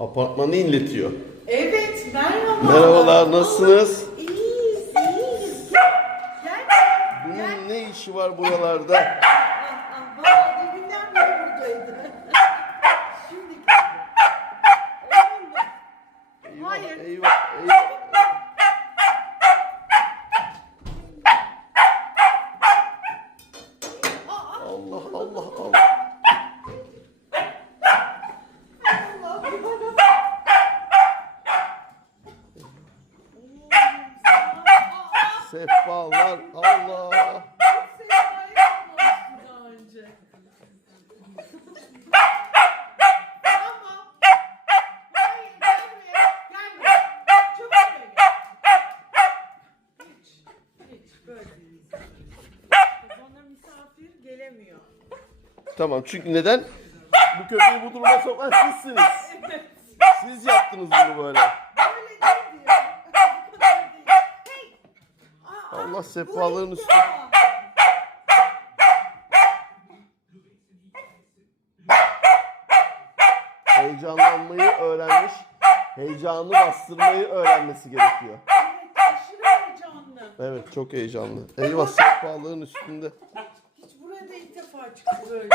Apartmanı inletiyor. Evet, merhaba. Merhabalar, nasılsınız? İyiyiz, iyiyiz. Gel. Bunun ne işi var buralarda? Ah, ah, Valla deminden beri buradaydı. Şimdi geldi. Oğlum, Eyvah, Hayır. eyvah, eyvah. aa, Allah Allah Allah. Allah, bana- Aa, Sehpalar Allah. hiç sehpayı yapmamıştı daha önce. Tamam. Hayır, gel buraya, gel buraya. Çabuk buraya gel. Hiç, hiç böyle. Bana misafir gelemiyor. Tamam çünkü neden? Bu köpeği bu duruma sokan sizsiniz. Siz yaptınız bunu böyle. Allah sehpaların üstü. Heyecanlanmayı öğrenmiş. Heyecanı bastırmayı öğrenmesi gerekiyor. Evet, aşırı heyecanlı. Evet çok heyecanlı. Eyvah sehpaların üstünde. Hiç buraya da ilk defa çıktı böyle.